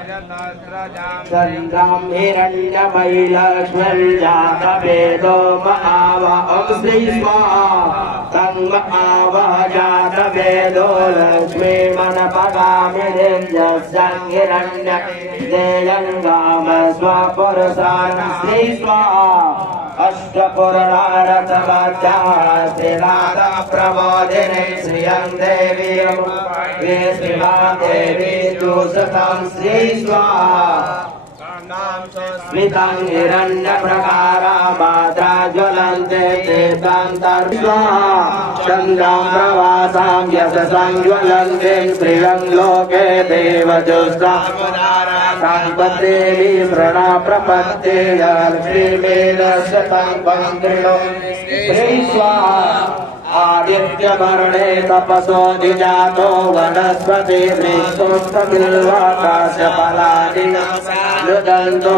चन्द्रं हिरण्यमयीलक्ष्मीर्जातवेदो महाव ॐ श्री स्वाहा तं महाव जातवेदो लक्ष्मीमनपगामिनिर्यस्यं हिरण्यदेयङ्गाम स्वपुरुषान् श्री स्वाहा अष्टपुराणतमध्यास्त्रिनाथ प्रमोदिनी श्रियं देवी श्रीमादेवी दुसतं श्री स्वाहा स्मितं हिरण्यप्रकारा मात्रा ज्वलन्ते चेतान्तर् स्वाहा चन्द्रं प्रवासां यशसं ज्वलन्ते प्रियं लोके देवजुष्टा देवी प्रणा प्रपत्ते लक्ष्मीमेलशतं पङ्क्तिनो श्री स्वाहा आदित्यवर्णे तपसो द्विजातो वनस्पति वृक्षोत्तबिल्वाकाशफलानि नुदन्तो